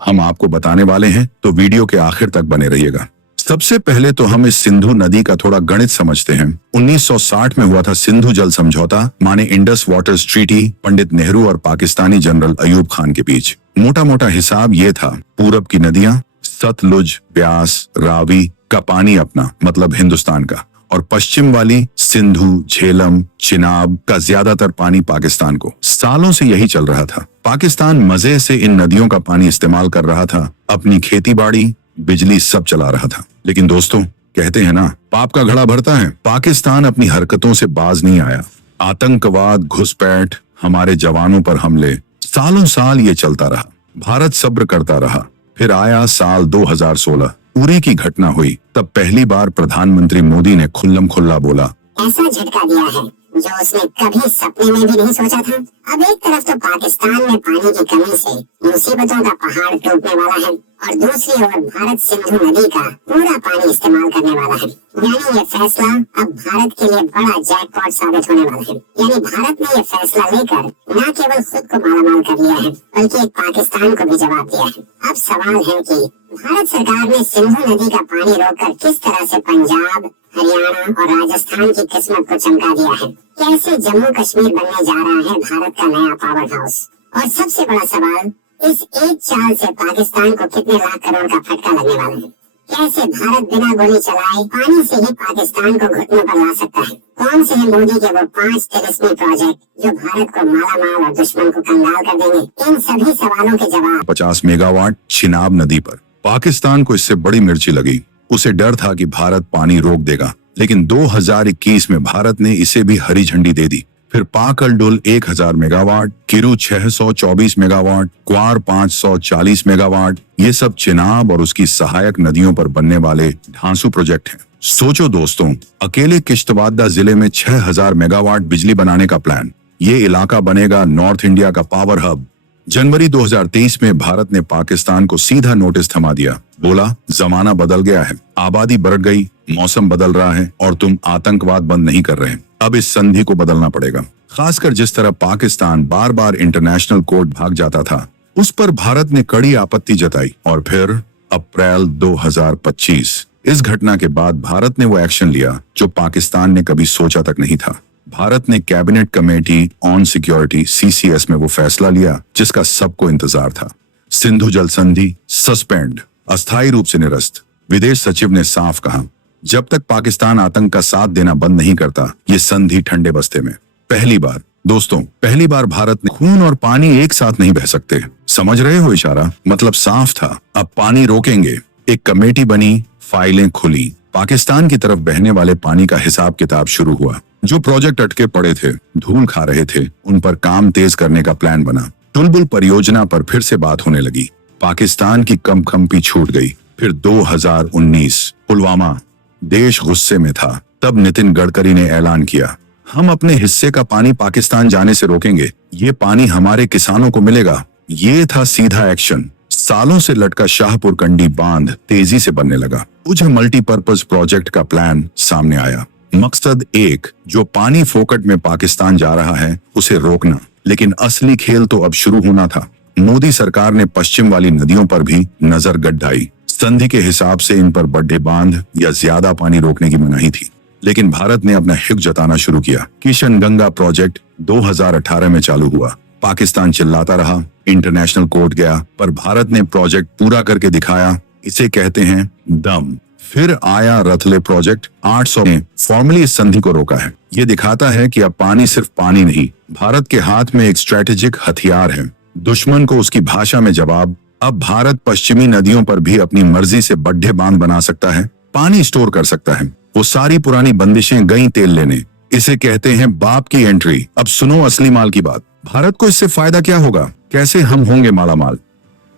हम आपको बताने वाले हैं, तो वीडियो के आखिर तक बने रहिएगा। सबसे पहले तो हम इस सिंधु नदी का थोड़ा गणित समझते हैं। 1960 में हुआ था सिंधु जल समझौता, माने Indus waters treaty, Pandit Nehru और पाकिस्तानी जनरल अयूब खान के बीच। मोटा मोटा हिसाब ये था, पूरब की नदियां सतलुज, ब्यास, रावी का पानी अपना मतलब हिंदुस्तान का, और पश्चिम वाली सिंधु, झेलम, चिनाब का ज्यादातर पानी पाकिस्तान को। सालों से यही चल रहा था। पाकिस्तान मजे से इन नदियों का पानी इस्तेमाल कर रहा था, अपनी खेती बाड़ी, बिजली सब चला रहा था। लेकिन दोस्तों, कहते हैं ना, पाप का घड़ा भरता है। पाकिस्तान अपनी हरकतों से बाज नहीं आया। आतंकवाद, घुसपैठ, हमारे जवानों पर हमले, सालों साल ये चलता रहा। भारत सब्र करता रहा। फिर आया साल 2016, उरी की घटना हुई। तब पहली बार प्रधानमंत्री मोदी ने खुल्लम खुल्ला बोला, ऐसा झटका दिया है जो उसने कभी सपने में भी नहीं सोचा था। अब एक तरफ तो पाकिस्तान में पानी की कमी से मुसीबतों का पहाड़ टूटने वाला है, और दूसरी ओर भारत सिंधु नदी का पूरा पानी इस्तेमाल करने वाला है। यानी ये फैसला अब भारत के लिए बड़ा जैकपॉट साबित होने वाला है। यानी भारत ने ये फैसला लेकर न केवल खुद को मालामाल कर लिया है, बल्कि एक पाकिस्तान को भी जवाब दिया है। अब सवाल है कि भारत सरकार ने सिंधु नदी का पानी रोककर किस तरह से पंजाब, हरियाणा और राजस्थान की किस्मत को चमका दिया है। कैसे जम्मू कश्मीर बनने जा रहा है भारत का नया पावर हाउस। और सबसे बड़ा सवाल, इस एक चाल से पाकिस्तान को कितने लाख करोड़ का फटका लगने वाला है। कैसे भारत बिना गोली चलाए पानी से ही पाकिस्तान को घुटनों पर ला सकता है। कौन से हैं मोदी के वो 5 तिलिस्मी प्रोजेक्ट जो भारत को मालामाल और दुश्मन को कंगाल कर देंगे। इन सभी सवालों के जवाब 50 मेगावाट चिनाब नदी पर। पाकिस्तान को इससे बड़ी मिर्ची लगी। उसे डर था कि भारत पानी रोक देगा, लेकिन 2021 में भारत ने इसे भी हरी झंडी दे दी। फिर पाकल डुल 1000 मेगावाट, किरू 624 मेगावाट, क्वार 540 मेगावाट, ये सब चिनाब और उसकी सहायक नदियों पर बनने वाले ढांसू प्रोजेक्ट हैं। सोचो दोस्तों, अकेले किश्तवाड़ जिले में 6000 मेगावाट बिजली बनाने का प्लान। ये इलाका बनेगा नॉर्थ इंडिया का पावर हब। जनवरी 2023 में भारत ने पाकिस्तान को सीधा नोटिस थमा दिया। बोला, जमाना बदल गया है, आबादी बढ़ गई, मौसम बदल रहा है और तुम आतंकवाद बंद नहीं कर रहे हैं। अब इस संधि को बदलना पड़ेगा। खासकर जिस तरह पाकिस्तान बार बार इंटरनेशनल कोर्ट भाग जाता था, उस पर भारत ने कड़ी आपत्ति जताई। और फिर अप्रैल 2025, इस घटना के बाद भारत ने वो एक्शन लिया जो पाकिस्तान ने कभी सोचा तक नहीं था। भारत ने cabinet committee on security CCS में वो फैसला लिया जिसका सबको इंतजार था। सिंधु जल संधि सस्पेंड, अस्थायी रूप से निरस्त। विदेश सचिव ने साफ कहा, जब तक पाकिस्तान आतंक का साथ देना बंद नहीं करता, ये संधि ठंडे बस्ते में। पहली बार दोस्तों, पहली बार भारत ने खून और पानी एक साथ नहीं बह सकते। समझ रहे हो इशारा? मतलब साफ था, अब पानी रोकेंगे। एक कमेटी बनी, फाइलें खुली, पाकिस्तान की तरफ बहने वाले पानी का हिसाब किताब शुरू हुआ। जो प्रोजेक्ट अटके पड़े थे, धूल खा रहे थे, उन पर काम तेज करने का प्लान बना। टुलबुल परियोजना पर फिर से बात होने लगी। पाकिस्तान की कंपकंपी छूट गई। फिर 2019 पुलवामा, देश गुस्से में था। तब नितिन गडकरी ने ऐलान किया, हम अपने हिस्से का पानी पाकिस्तान जाने से रोकेंगे। ये पानी हमारे किसानों को मिलेगा। ये था सीधा एक्शन। सालों से लटका शाहपुर कंडी बांध तेजी से बनने लगा। कुछ मल्टीपर्पज प्रोजेक्ट का प्लान सामने आया। मकसद एक, जो पानी फोकट में पाकिस्तान जा रहा है उसे रोकना। लेकिन असली खेल तो अब शुरू होना था। मोदी सरकार ने पश्चिम वाली नदियों पर भी नजर गड्ढाई। संधि के हिसाब से इन पर बड़े बांध या ज्यादा पानी रोकने की मनाही थी। लेकिन भारत ने अपना हिक जताना शुरू किया। किशन गंगा प्रोजेक्ट 2018 में चालू हुआ। पाकिस्तान चिल्लाता रहा, इंटरनेशनल कोर्ट गया, पर भारत ने प्रोजेक्ट पूरा करके दिखाया। इसे कहते हैं दम। फिर आया रतले प्रोजेक्ट, 800 ने फॉर्मली इस संधि को रोका है। ये दिखाता है कि अब पानी सिर्फ पानी नहीं, भारत के हाथ में एक स्ट्रेटेजिक हथियार है। दुश्मन को उसकी भाषा में जवाब। अब भारत पश्चिमी नदियों पर भी अपनी मर्जी से बड्ढे बांध बना सकता है, पानी स्टोर कर सकता है। वो सारी पुरानी बंदिशें गई तेल लेने। इसे कहते हैं बाप की एंट्री। अब सुनो असली माल की बात। भारत को इससे फायदा क्या होगा? कैसे हम होंगे मालामाल?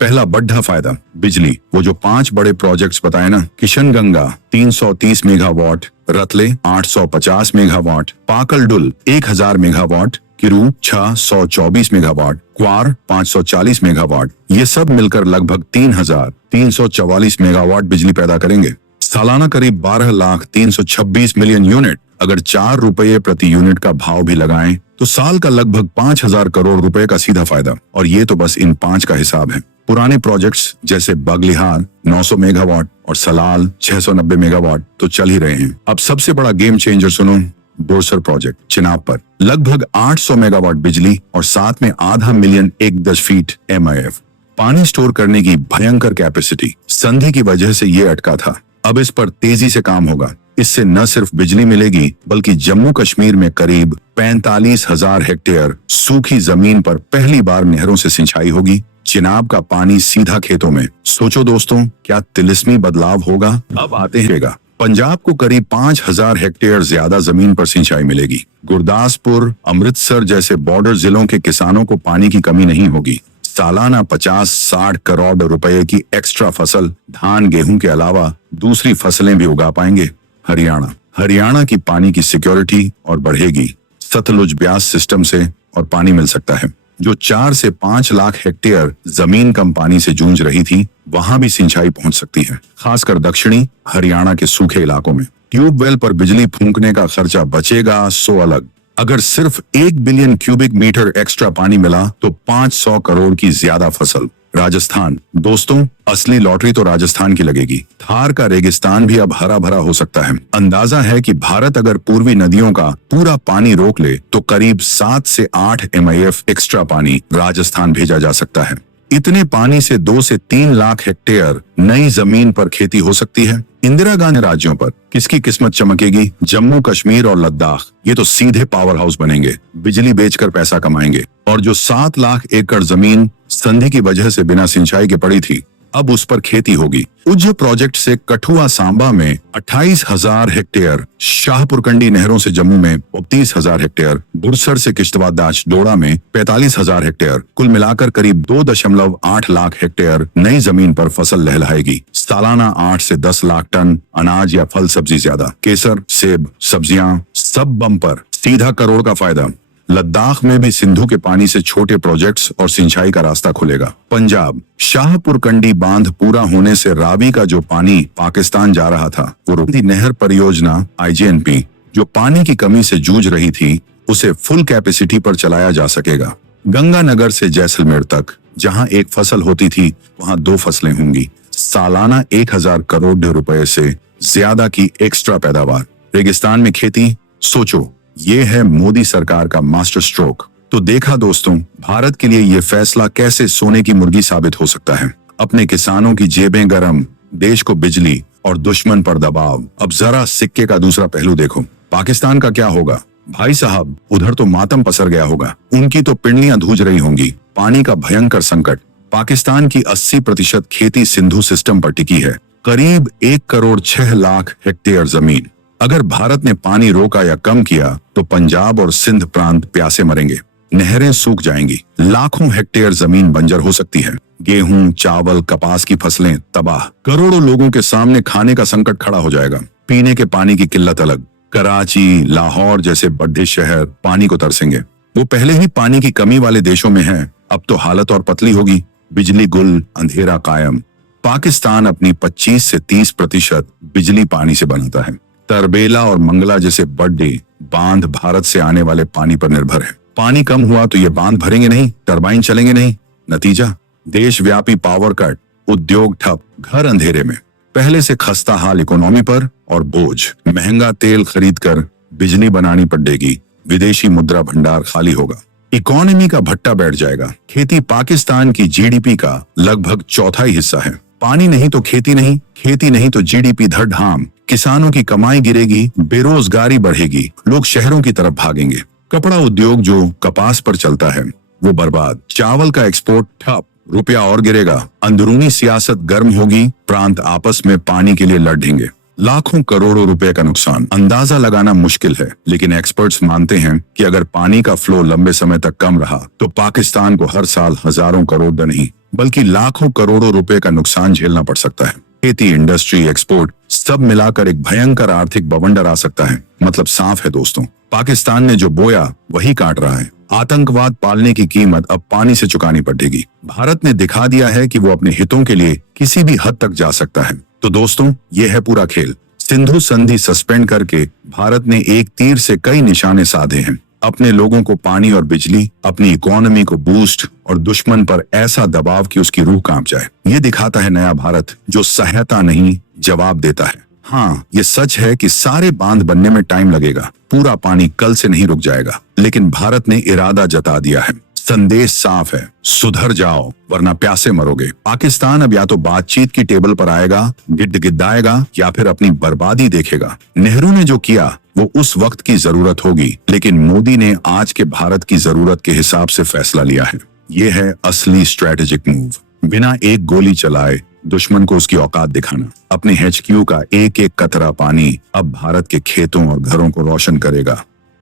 पहला बड़ा फायदा, बिजली। वो जो 5 बड़े प्रोजेक्ट्स बताए ना, किशन गंगा 330 मेगावाट, रतले 850 मेगावाट, पाकल डुल 1000 मेगावाट, किरू 624 मेगावाट, क्वार 540 मेगावाट, ये सब मिलकर लगभग 3344 मेगावाट बिजली पैदा करेंगे। सालाना करीब 12,326,000,000 यूनिट। अगर 4 रुपये प्रति यूनिट का भाव भी लगाएं तो साल का लगभग 5000 करोड़ रुपए का सीधा फायदा। और ये तो बस इन 5 का हिसाब है। पुराने प्रोजेक्ट्स जैसे बगलिहार 900 मेगावाट और सलाल 690 मेगावाट तो चल ही रहे हैं। अब सबसे बड़ा गेम चेंजर सुनो, बोरसर प्रोजेक्ट चिनाब पर लगभग 800 मेगावाट बिजली और साथ में 0.5 मिलियन 1 फीट MIF पानी स्टोर करने की भयंकर कैपेसिटी संधि की वजह से ये अटका था। अब इस पर तेजी से काम होगा। इससे न सिर्फ बिजली मिलेगी बल्कि जम्मू कश्मीर में करीब 45,000 हेक्टेयर सूखी जमीन पर पहली बार नहरों से सिंचाई होगी। चिनाब का पानी सीधा खेतों में। सोचो दोस्तों, क्या तिलिस्मी बदलाव होगा। अब आते हैं पंजाब को करीब 5,000 हेक्टेयर ज्यादा जमीन पर सिंचाई मिलेगी। गुरदासपुर, अमृतसर जैसे बॉर्डर जिलों के किसानों को पानी की कमी नहीं होगी। सालाना 50-60 करोड़ रुपए की एक्स्ट्रा फसल धान गेहूं के अलावा दूसरी फसलें भी उगा पाएंगे। हरियाणा की पानी की सिक्योरिटी और बढ़ेगी। सतलुज ब्यास सिस्टम से और पानी मिल सकता है। जो 4 से 5 लाख हेक्टेयर जमीन कम पानी से जूझ रही थी, वहां भी सिंचाई पहुंच सकती है, खासकर दक्षिणी हरियाणा के सूखे इलाकों में। ट्यूबवेल पर बिजली फूंकने का खर्चा बचेगा सो अलग। अगर सिर्फ 1 बिलियन क्यूबिक मीटर एक्स्ट्रा पानी मिला तो 500 करोड़ की ज्यादा फसल। राजस्थान दोस्तों, असली लॉटरी तो राजस्थान की लगेगी। थार का रेगिस्तान भी अब हरा भरा हो सकता है। अंदाजा है कि भारत अगर पूर्वी नदियों का पूरा पानी रोक ले तो करीब 7 से 8 MIF एक्स्ट्रा पानी राजस्थान भेजा जा सकता है। इतने पानी से 2 से 3 लाख हेक्टेयर नई जमीन पर खेती हो सकती है। इंदिरा गांधी राज्यों पर किसकी किस्मत चमकेगी। जम्मू कश्मीर और लद्दाख, ये तो सीधे पावर हाउस बनेंगे, बिजली बेचकर पैसा कमाएंगे। और जो 7 लाख एकड़ जमीन संधि की वजह से बिना सिंचाई के पड़ी थी, अब उस पर खेती होगी। उज्ज प्रोजेक्ट से कठुआ सांबा में 28,000 हेक्टेयर, शाहपुरकंडी नहरों से जम्मू में 32,000 हेक्टेयर, बुरसर से किश्तवाड़ डोडा में 45,000 हेक्टेयर, कुल मिलाकर करीब 2.8 लाख हेक्टेयर नई जमीन पर फसल लहलहाएगी। सालाना 8 से 10 लाख टन अनाज या फल सब्जी ज्यादा। केसर, सेब, सब्जियां सब बम पर, सीधा करोड़ का फायदा। लद्दाख में भी सिंधु के पानी से छोटे प्रोजेक्ट्स और सिंचाई का रास्ता खुलेगा। पंजाब, शाहपुरकंडी बांध पूरा होने से रावी का जो पानी पाकिस्तान जा रहा था, वो रुकती नहर परियोजना IJNP जो पानी की कमी से जूझ रही थी, उसे फुल कैपेसिटी पर चलाया जा सकेगा। गंगानगर से जैसलमेर तक जहां एक फसल होती थी, वहां 2 फसलें होंगी। सालाना 1,000 करोड़ रुपए से ज्यादा की एक्स्ट्रा पैदावार। रेगिस्तान में खेती, सोचो, ये है मोदी सरकार का मास्टर स्ट्रोक। तो देखा दोस्तों, भारत के लिए ये फैसला कैसे सोने की मुर्गी साबित हो सकता है। अपने किसानों की जेबें गरम, देश को बिजली और दुश्मन पर दबाव। अब जरा सिक्के का दूसरा पहलू देखो, पाकिस्तान का क्या होगा। भाई साहब, उधर तो मातम पसर गया होगा, उनकी तो पिंडलियां धूज रही होंगी। पानी का भयंकर संकट। पाकिस्तान की 80% खेती सिंधु सिस्टम पर टिकी है, करीब 1 करोड़ 6 लाख हेक्टेयर जमीन। अगर भारत ने पानी रोका या कम किया तो पंजाब और सिंध प्रांत प्यासे मरेंगे, नहरें सूख जाएंगी, लाखों हेक्टेयर जमीन बंजर हो सकती है। गेहूं, चावल, कपास की फसलें तबाह। करोड़ों लोगों के सामने खाने का संकट खड़ा हो जाएगा। पीने के पानी की किल्लत अलग। कराची, लाहौर जैसे बड़े शहर पानी को तरसेंगे। वो पहले ही पानी की कमी वाले देशों में हैं, अब तो हालत और पतली होगी। बिजली गुल, अंधेरा कायम। पाकिस्तान अपनी 25 से 30% बिजली पानी से बनाता है। तरबेला और मंगला जैसे बड़े बांध भारत से आने वाले पानी पर निर्भर है। पानी कम हुआ तो ये बांध भरेंगे नहीं, टरबाइन चलेंगे नहीं। नतीजा, देशव्यापी पावर कट, उद्योग ठप, घर अंधेरे में। पहले से खस्ता हाल इकोनॉमी पर और बोझ, महंगा तेल खरीदकर बिजली बनानी पड़ेगी। विदेशी मुद्रा भंडार खाली होगा, इकोनॉमी का भट्टा बैठ जाएगा। खेती पाकिस्तान की GDP का लगभग 1/4 हिस्सा है। पानी नहीं तो खेती नहीं, खेती नहीं तो GDP धड़धाम। किसानों की कमाई गिरेगी, बेरोजगारी बढ़ेगी, लोग शहरों की तरफ भागेंगे। कपड़ा उद्योग जो कपास पर चलता है वो बर्बाद। चावल का एक्सपोर्ट ठप, रुपया और गिरेगा। अंदरूनी सियासत गर्म होगी, प्रांत आपस में पानी के लिए लड़ेंगे। लाखों करोड़ों रुपए का नुकसान अंदाजा लगाना मुश्किल है, लेकिन एक्सपर्ट्स मानते हैं कि अगर पानी का फ्लो लंबे समय तक कम रहा तो पाकिस्तान को हर साल हजारों करोड़ नहीं बल्कि लाखों करोड़ों रुपए का नुकसान झेलना पड़ सकता है। खेती, इंडस्ट्री, एक्सपोर्ट सब मिलाकर एक भयंकर आर्थिक बवंडर आ सकता है। मतलब साफ है दोस्तों, पाकिस्तान ने जो बोया वही काट रहा है। आतंकवाद पालने की कीमत अब पानी से चुकानी पड़ेगी। भारत ने दिखा दिया है कि वो अपने हितों के लिए किसी भी हद तक जा सकता है। तो दोस्तों, ये है पूरा खेल। सिंधु संधि सस्पेंड करके भारत ने एक तीर से कई निशाने साधे हैं। अपने लोगों को पानी और बिजली, अपनी इकोनॉमी को बूस्ट और दुश्मन पर ऐसा दबाव कि उसकी रूह कांप जाए। ये दिखाता है नया भारत जो सहायता नहीं जवाब देता है। हाँ, ये सच है कि सारे बांध बनने में टाइम लगेगा, पूरा पानी कल से नहीं रुक जाएगा, लेकिन भारत ने इरादा जता दिया है। संदेश साफ है, सुधर जाओ वरना प्यासे मरोगे। पाकिस्तान अब या तो बातचीत की टेबल पर आएगा, गिड़गिड़ाएगा या फिर अपनी बर्बादी देखेगा। नेहरू ने जो किया वो उस वक्त की जरूरत होगी, लेकिन मोदी ने आज के भारत की जरूरत के हिसाब से फैसला लिया है। ये है असली स्ट्रेटेजिक मूव। बिना एक गोली चलाए दुश्मन को उसकी औकात दिखाना। अपने HQ का एक एक कतरा पानी अब भारत के खेतों और घरों को रोशन करेगा।